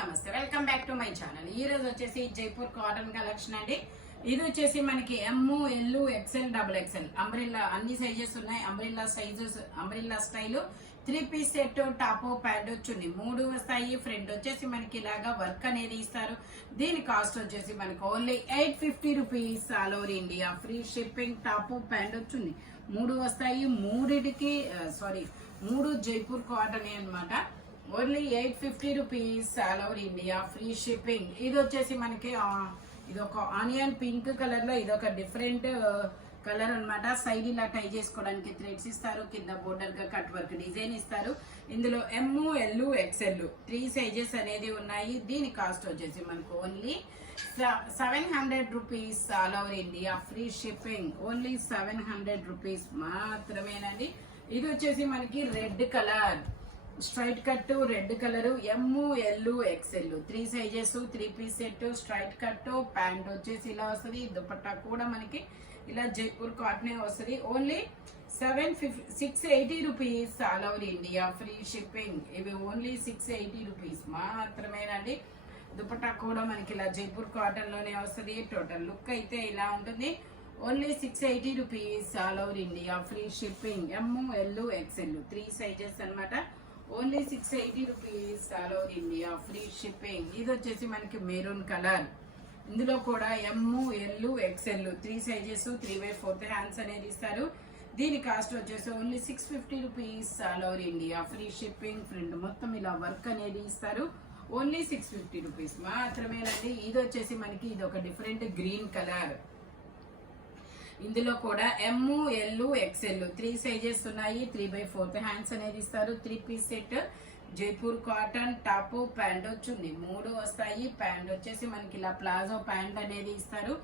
నమస్తే welcome back to my channel. ఈ రోజు వచ్చేసి జైపూర్ కాటన్ కలెక్షన్ అండి. ఇది వచ్చేసి మనకి M, L, XL, double XL umbrella అన్ని సైజెస్ ఉన్నాయి. Umbrella sizes, umbrella style 3 piece set, top pant chunni 3 వస్తాయి. ఫ్రంట్ వచ్చేసి మనకి ఇలాగా వర్క్ అనేది ఇస్తారు. దీని కాస్ట్ వచ్చేసి మనకి only 850 rupees. All over India free shipping. Top pant chunni 3 వస్తాయి. 3 జైపూర్ కాటన్ అన్నమాట. Only 850 rupees. All over India free shipping. ఇది వచ్చేసి మనకి ఇది ఒక ఆనియన్ పింక్ కలర్ లో, ఇది ఒక డిఫరెంట్ కలర్ అన్నమాట. సైడ్ ఇలా టై చేసుకోవడానికి థ్రెడ్స్ ఇస్తారు. కింద బోర్డర్ గా కట్ వర్క్ డిజైన్ ఇస్తారు. ఇందులో ఎమ్, ఎల్, ఎక్స్ఎల్ 3 సైజెస్ అనేది ఉన్నాయి. దీని కాస్ట్ వచ్చేసి మనకు only 700 rupees. All over India free shipping. Only 700 rupees మాత్రమేనండి. ఇది వచ్చేసి మనకి red colour straight cut, red colour, M, L, XL 3 sizes, 3 piece set, straight cut. Pant వచ్చేసి ఇలా వస్తుంది. దుపట్టా కూడా మనకి ఇలా జైపూర్ కాటనే వస్తుంది. Only 680 rupees. All over India free shipping. ఇవి ఓన్లీ 680 రూపీస్ మాత్రమేనండి. దుపట్టా కూడా మనకి ఇలా జైపూర్ కాటన్ లోనే వస్తుంది. టోటల్ లుక్ అయితే ఇలా ఉంటుంది. Only 680 rupees. All over India free shipping. M, L, XL 3 sizes అన్నమాట. Only 680 rupees. All over India free shipping. ఇది వచ్చేసి మనకి మెరూన్ కలర్. ఇందులో కూడా M, L, XL 3 sizes, 3/4 hands అనేది ఇస్తారు. దీని కాస్ట్ వచ్చేసి only 650 rupees. All over India free shipping. Front మొత్తం ఇలా వర్క్ అనేది ఇస్తారు. ఓన్లీ 650 రూపీస్ మాత్రమేనండి. ఇది వచ్చేసి మనకి ఇది ఒక డిఫరెంట్ గ్రీన్ కలర్. ఇందులో కూడా ఎమ్, ఎల్, ఎక్స్ఎల్ 3 సైజెస్ ఉన్నాయి. 3/4 హ్యాండ్స్ అనేది ఇస్తారు. 3 piece set Jaipur cotton. Top pant వచ్చింది 3 వస్తాయి. ప్యాంట్ వచ్చేసి మనకి ఇలా ప్లాజో ప్యాంట్ అనేది ఇస్తారు.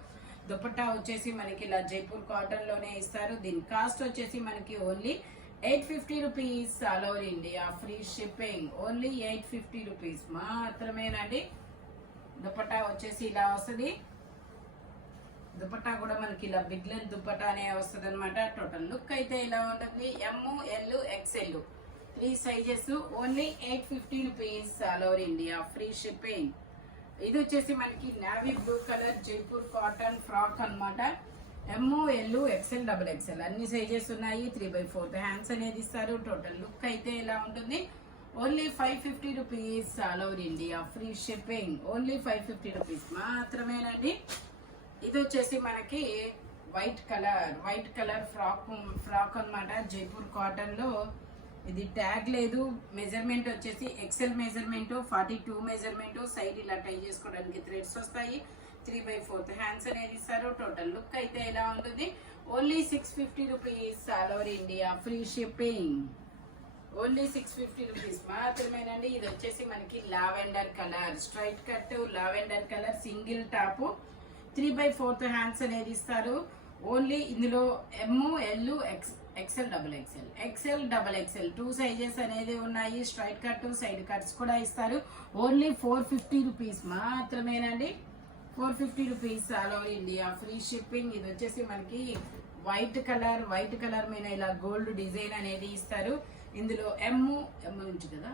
దుపట్టా వచ్చేసి మనకి ఇలా జైపూర్ కాటన్ లోనే ఇస్తారు. దీని కాస్ట్ వచ్చేసి మనకి only 850 rupees. All over India free shipping. Only 850 rupees మాత్రమేనండి. దుపట్టా వచ్చేసి ఇలా వస్తుంది. దుపట్టా కూడా మనకి ఇలా బిగ్ లెంత్ దుపట్టా అనే వస్తుంది అనమాట. టోటల్ లుక్ అయితే ఇలా ఉంటుంది. M, L, XL 3 sizes. Only 850 rupees. All over India free shipping. ఇది వచ్చేసి మనకి navy blue colour Jaipur cotton frock అన్నమాట. M, L, XL, double XL అన్ని సైజెస్ ఉన్నాయి. 3/4 హ్యాండ్స్ అనేది ఇస్తారు. టోటల్ లుక్ అయితే ఇలా ఉంటుంది. Only 550 rupees. All over India free shipping. Only 550 rupees మాత్రమేనండి. ఇది వచ్చేసి మనకి వైట్ కలర్ ఫ్రాక్ అన్నమాట. జైపూర్ కాటన్ లో ఇది ట్యాగ్ లేదు. మెజర్మెంట్ వచ్చేసి ఎక్సెల్ మెజర్మెంట్, 42 మెజర్మెంట్. సైడ్ ఇలా టై చేసుకోవడానికి థ్రెడ్స్ వస్తాయి. 3/4 హ్యాండ్స్ అనేది ఇస్తారు. టోటల్ లుక్ అయితే ఇలా ఉంటుంది. Only 650 rupees. All over India free shipping. Only 650 rupees మాత్రమేనండి. ఇది వచ్చేసి మనకి lavender colour straight cut, lavender colour single top, 3/4 hands అనేది ఇస్తారు. ఓన్లీ ఇందులో M, L, XL, double XL 2 sizes అనేది ఉన్నాయి. స్ట్రైట్ కట్, సైడ్ కట్స్ కూడా ఇస్తారు. ఓన్లీ 450 రూపీస్ మాత్రమేనండి. 450 rupees. All over India free shipping. ఇది వచ్చేసి మనకి వైట్ కలర్ మీద ఇలా గోల్డ్ డిజైన్ అనేది ఇస్తారు. ఇందులో ఎమ్ నుంచి కదా,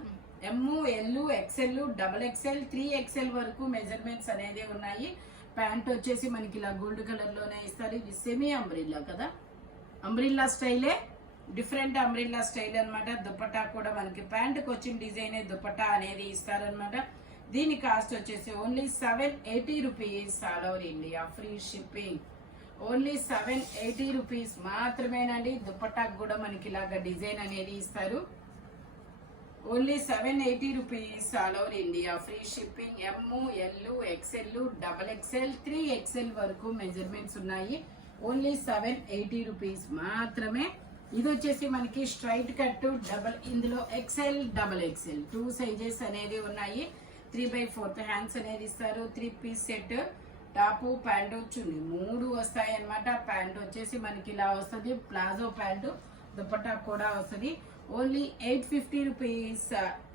M, L, XL, double XL, 3XL వరకు మెజర్మెంట్స్ అనేది ఉన్నాయి. ప్యాంట్ వచ్చేసి మనకి ఇలా గోల్డ్ కలర్ లోనే ఇస్తారు. ఇది సెమీ అంబ్రిల్లా కదా, అంబ్రిల్లా స్టైలే, డిఫరెంట్ అంబ్రిల్లా స్టైల్ అనమాట. దుపట్టా కూడా మనకి ప్యాంట్కి వచ్చిన డిజైన్ దుపట్టా అనేది ఇస్తారనమాట. దీని కాస్ట్ వచ్చేసి only 780 rupees. All over India free shipping. Only 780 rupees మాత్రమేనండి. దుపట్టాకు కూడా మనకి ఇలాగా డిజైన్ అనేది ఇస్తారు. Only 780 rupees. All over India free shipping. M, L, XL, double XL, 3XL వరకు మెజర్మెంట్స్ ఉన్నాయి. ఓన్లీ 780 రూపీస్ మాత్రమే. ఇది వచ్చేసి మనకి స్ట్రైట్ కట్ ఇందులో ఎక్స్ఎల్, డబల్ ఎక్స్ఎల్ 2 సైజెస్ అనేది ఉన్నాయి. 3/4 హ్యాండ్స్ అనేది ఇస్తారు. 3 పీస్ సెట్ టాప్ ప్యాంట్ వచ్చింది 3 వస్తాయి అనమాట. ప్యాంట్ వచ్చేసి మనకి ఇలా వస్తుంది. ప్లాజో ప్యాంటు, దుపట్టా కూడా వస్తుంది. Only 850 rupees.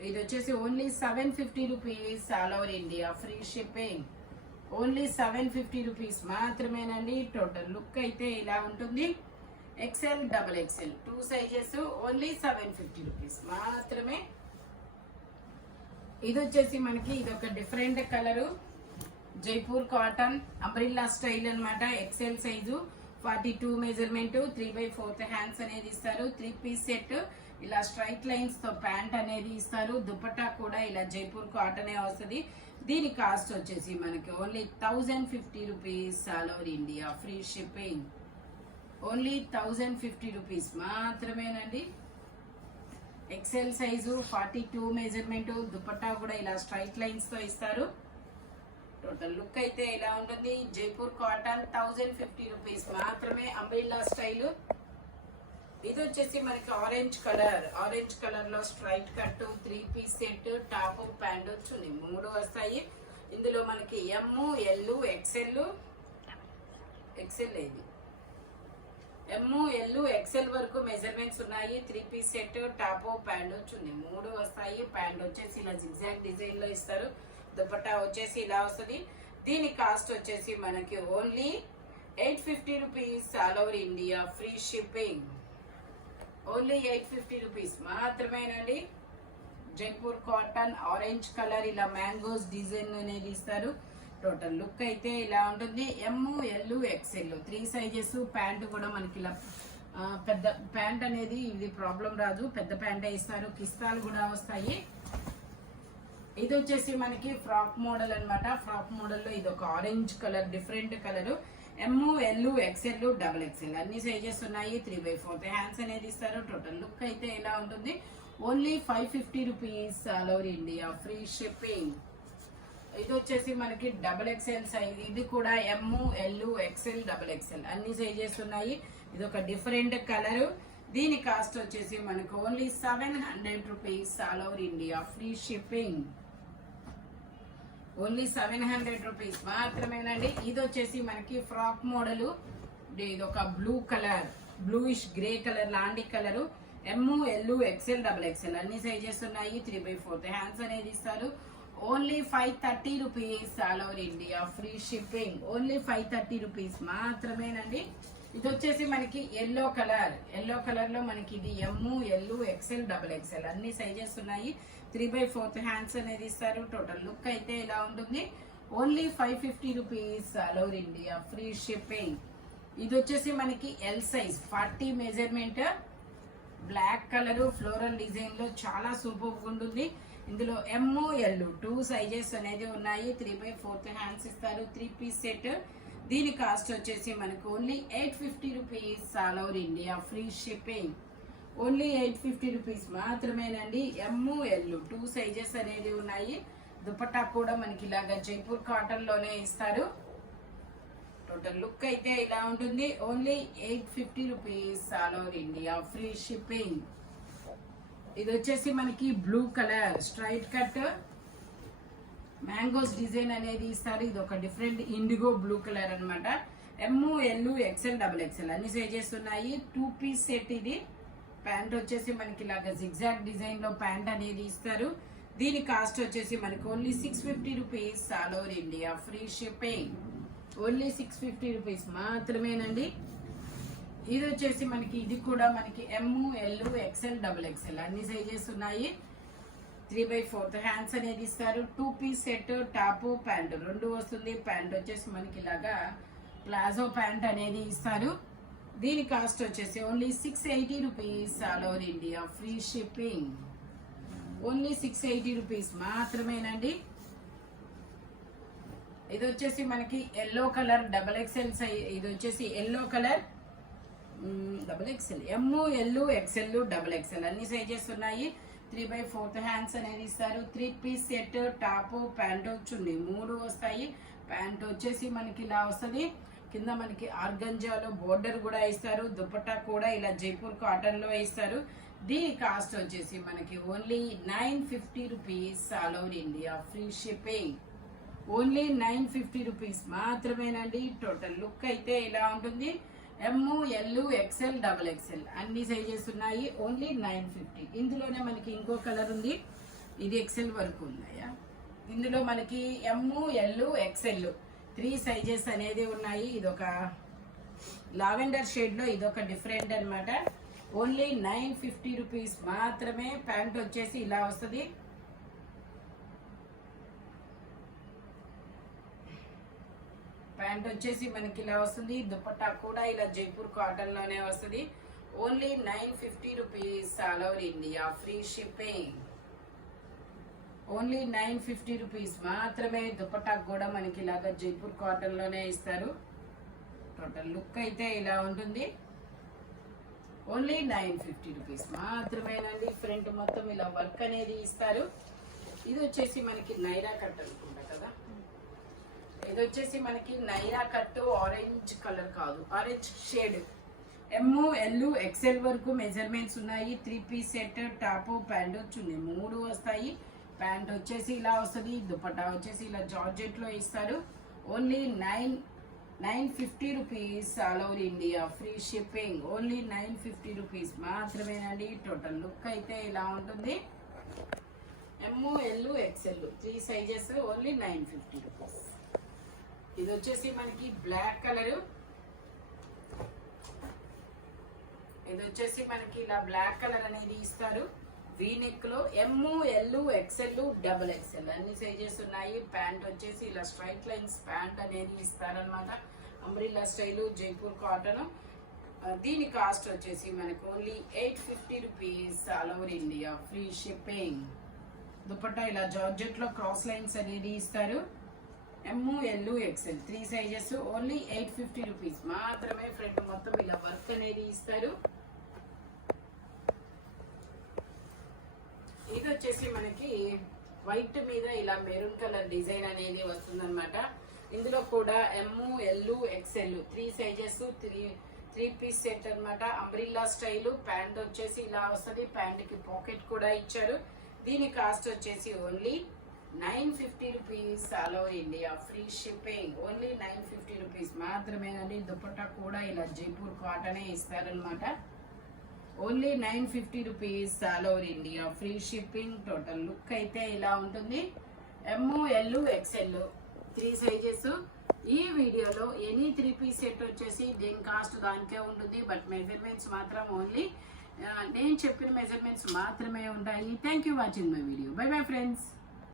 ఇది వచ్చేసి only 750 rupees. All over India free shipping. Only 750 rupees మాత్రమేనండి. టోటల్ లుక్ అయితే ఇలా ఉంటుంది. XL, double XL 2 sizes. Only 750 rupees మాత్రమే. ఇది వచ్చేసి మనకి ఇది ఒక different colour, Jaipur cotton umbrella style అన్నమాట. ఎక్సెల్ సైజు 42 మెజర్మెంట్, 3/4 హ్యాండ్స్ అనేది ఇస్తారు. 3 పీస్ సెట్, ఇలా స్ట్రైట్ లైన్స్ తో ప్యాంట్ అనేది ఇస్తారు. దుపట్టా కూడా ఇలా జైపూర్ కాటనే వస్తుంది. దీని కాస్ట్ వచ్చేసి మనకి only 1050 rupees, all over India free shipping. Only 1050 rupees మాత్రమేనండి. ఎక్సెల్ సైజు 42 మెజర్మెంట్, దుపట్టా కూడా ఇలా స్ట్రైట్ లైన్స్ తో ఇస్తారు. టోటల్ లుక్ అయితే ఇలా ఉంటుంది. జైపూర్ కాటన్ 1050 రూపీస్ మాత్రమే, అంబ్రిల్లా స్టైల్. ఇది వచ్చేసి మనకి ఆరెంజ్ కలర్ లో straight cut, 3 piece set, top pant chunni 3 వస్తాయి. ఇందులో మనకి ఎమ్, ఎల్, ఎక్సెల్ ఇది ఎమ్, ఎల్, ఎక్సెల్ వరకు మెజర్మెంట్స్ ఉన్నాయి. 3 piece set, top pant chunni 3 వస్తాయి. ప్యాంట్ వచ్చేసి ఇలా జిగ్జాగ్ డిజైన్ లో ఇస్తారు. దుపట్టా వచ్చేసి ఇలా వస్తుంది. దీని కాస్ట్ వచ్చేసి మనకి only 850 rupees, all over India free shipping. Only 850 rupees మాత్రమేనండి. జైపూర్ కాటన్ ఆరెంజ్ కలర్, ఇలా మ్యాంగోస్ డిజైన్ అనేది ఇస్తారు. టోటల్ లుక్ అయితే ఇలా ఉంటుంది. M, L, XL 3 sizes. Pant కూడా మనకి ఇలా పెద్ద ప్యాంట్ అనేది ఇది ప్రాబ్లం రాదు, పెద్ద ప్యాంటే ఇస్తారు. కిస్తాలు కూడా వస్తాయి. ఇది వచ్చేసి మనకి ఫ్రాక్ మోడల్ అన్నమాట. ఫ్రాక్ మోడల్ లో ఇది ఒక orange colour, different colour. M, L, XL, double XL అన్ని సైజెస్ ఉన్నాయి. 3/4 హ్యాండ్స్ అనేది ఇస్తారు. టోటల్ లుక్ అయితే ఇలా ఉంటుంది. Only 550 rupees, all over India free shipping. ఇది వచ్చేసి మనకి డబుల్ ఎక్సెల్ సైజ్. ఇది కూడా M, L, XL, double XL అన్ని సైజెస్ ఉన్నాయి. ఇది ఒక డిఫరెంట్ కలర్. దీని కాస్ట్ వచ్చేసి మనకు only 700 rupees, all over India free shipping. Only 700 rupees మాత్రమేనండి. ఇది వచ్చేసి మనకి ఫ్రాక్ మోడల్. ఇది ఒక blue colour, bluish grey colour లాంటి colour. M, L, XL, double XL అన్ని సైజెస్ ఉన్నాయి. 3/4 హ్యాండ్స్ అనేది ఇస్తారు. Only 530 rupees, all over India free shipping. Only 530 rupees మాత్రమేనండి. ఇది వచ్చేసి మనకి ఎల్లో కలర్ లో మనకి ఇది M, L, XL, double XL అన్ని సైజెస్ ఉన్నాయి. 3/4 హ్యాండ్స్ అనేది ఇస్తారు. టోటల్ లుక్ అయితే ఇలా ఉంటుంది. Only 550 rupees, all over India free shipping. ఇది వచ్చేసి మనకి L size 40 measurement, black colour floral design లో చాలా సూపర్ ఉంటుంది. ఇందులో ఎమ్, ఎల్ 2 సైజెస్ అనేది ఉన్నాయి. 3/4 హ్యాండ్స్ ఇస్తారు. 3 పీస్ సెట్. దీని కాస్ట్ వచ్చేసి మనకు only 850 rupees, all over India free shipping. Only 850 rupees మాత్రమేనండి. ఎమ్, ఎల్ 2 సైజెస్ అనేది ఉన్నాయి. దుపట్టా కూడా మనకి ఇలాగా జైపూర్ కాటన్ లోనే ఇస్తారు. టోటల్ లుక్ అయితే ఇలా ఉంటుంది. Only 850 rupees, all over India free shipping. ఇది వచ్చేసి మనకి blue colour straight cut, mangoes design అనేది ఇస్తారు. ఇది ఒక డిఫరెంట్ ఇండిగో బ్లూ కలర్ అన్నమాట. M, L, XL, double XL అన్ని సైజెస్ ఉన్నాయి. 2 పీస్ సెట్. ఇది ప్యాంట్ వచ్చేసి మనకి ఇలాగా జిగ్జాగ్ డిజైన్ లో ప్యాంట్ అనేది ఇస్తారు. దీని కాస్ట్ వచ్చేసి మనకి only 650 rupees, all over India free shipping. Only 650 rupees మాత్రమేనండి. ఇది వచ్చేసి మనకి ఇది కూడా మనకి M, L, XL, double XL అన్ని సైజెస్ ఉన్నాయి. 3/4 హ్యాండ్స్ అనేది ఇస్తారు. 2 పీస్ సెట్, టాప్ ప్యాంట్ 2 వస్తుంది. ప్యాంట్ వచ్చేసి మనకి ఇలాగా ప్లాజో ప్యాంట్ అనేది ఇస్తారు. దీని కాస్ట్ వచ్చేసి only 680 rupees, all over India free shipping. Only 680 rupees మాత్రమేనండి. ఇది వచ్చేసి మనకి yellow colour double XL size. ఇది వచ్చేసి yellow colour double XL, M, L, XL, double XL అన్ని సైజెస్ ఉన్నాయి. 3/4 హ్యాండ్స్ అనేది ఇస్తారు. 3 piece set, top pant chunni 3 వస్తాయి. ప్యాంట్ వచ్చేసి మనకి ఇలా వస్తుంది. కింద మనకి ఆర్గంజాలో బోర్డర్ కూడా ఇస్తారు. దుపట్టా కూడా ఇలా జైపూర్ కాటన్ లో ఇస్తారు. దీని కాస్ట్ వచ్చేసి మనకి only 950 rupees, all over India free shipping. Only 950 rupees మాత్రమేనండి. టోటల్ లుక్ అయితే ఇలా ఉంటుంది. M, L, XL, double XL అన్ని సైజెస్ ఉన్నాయి. ఓన్లీ 950. ఇందులోనే మనకి ఇంకో కలర్ ఉంది. ఇది ఎక్సెల్ వరకు ఉన్నాయా. ఇందులో మనకి ఎమ్, ఎల్, ఎక్సెల్ 3 సైజెస్ అనేది ఉన్నాయి. ఇదొక లావెండర్ షేడ్ లో ఇదొక డిఫరెంట్ అన్నమాట. ఓన్లీ 950 రూపీస్ మాత్రమే. ప్యాంట్ వచ్చేసి ఇలా వస్తుంది. ప్యాంట్ వచ్చేసి మనకి ఇలా వస్తుంది. దుపట్టా కూడా ఇలా జైపూర్ కాటన్ లోనే వస్తుంది. Only 950 rupees all over India, free shipping. Only 950 rupees మాత్రమే. దుపట్టా కూడా మనకి ఇలాగా జైపూర్ కాటన్ లోనే ఇస్తారు. టోటల్ లుక్ అయితే ఇలా ఉంటుంది. ఓన్లీ 950 రూపీస్ మాత్రమేనండి. ఫ్రంట్ మొత్తం ఇలా వర్క్ అనేది ఇస్తారు. ఇది వచ్చేసి మనకి నైరా కట్ అనుకుంటా కదా. ఇది వచ్చేసి మనకి నైరా కట్ ఆరెంజ్ కలర్ కాదు, ఆరెంజ్ షేడ్. ML XL వరకు మెజర్మెంట్స్ ఉన్నాయి. 3 piece set, top pant chunni 3 వస్తాయి. ప్యాంట్ వచ్చేసి ఇలా వస్తుంది. దుపట్టా వచ్చేసి ఇలా జార్జెట్ లో ఇస్తారు. Only 950 rupees all over India, free shipping. Only 950 rupees మాత్రమేనండి. టోటల్ లుక్ అయితే ఇలా ఉంటుంది. ML XL 3 sizes, only 950 rupees. ఇది వచ్చేసి మనకి బ్లాక్ కలర్. ఇది వచ్చేసి మనకి ఇలా బ్లాక్ కలర్ అనేది ఇస్తారు. వీనెక్ లో ML XL XXL అన్ని సైజెస్ ఉన్నాయి. ప్యాంట్ వచ్చేసి ఇలా స్ట్రైట్ లైన్స్ ప్యాంట్ అనేది ఇస్తారనమాట. Umbrella style Jaipur cotton. దీని కాస్ట్ వచ్చేసి మనకు only 850 rupees all over India, free shipping. Dupatta ఇలా జార్జెట్ లో క్రాస్ లైన్స్ అనేది ఇస్తారు. ML XL 3 sizes, only 850 rupees మాత్రమే. ఫ్రంట్ మొత్తం ఇలా వర్క్ అనేది ఇస్తారు. ఇది వచ్చేసి మనకి వైట్ మీద ఇలా మెరూన్ కలర్ డిజైన్ అనేది వస్తుందన్నమాట. ఇందులో కూడా ML XL 3 sizes, 3 piece set అన్నమాట. Umbrella style. ప్యాంట్ వచ్చేసి ఇలా వస్తుంది. ప్యాంట్ కి పాకెట్ కూడా ఇచ్చారు. దీని కాస్ట్ వచ్చేసి only 950 rupees all over India, free shipping. Only 950 rupees మాత్రమేనండి. దుపట్టా కూడా ఇలా జైపూర్ కాటనే ఇస్తారనమాట. Only 950 rupees all over India, free shipping. Total look అయితే ఇలా ఉంటుంది. ML XL 3 sizes. ఈ వీడియోలో ఎనీ 3 పీస్ సెట్ వచ్చేసి దీని కాస్ట్ దానికే ఉంటుంది. బట్ మెజర్మెంట్స్ మాత్రం ఓన్లీ నేను చెప్పిన మెజర్మెంట్స్ మాత్రమే ఉంటాయి. Thank you watching my video. By bye friends.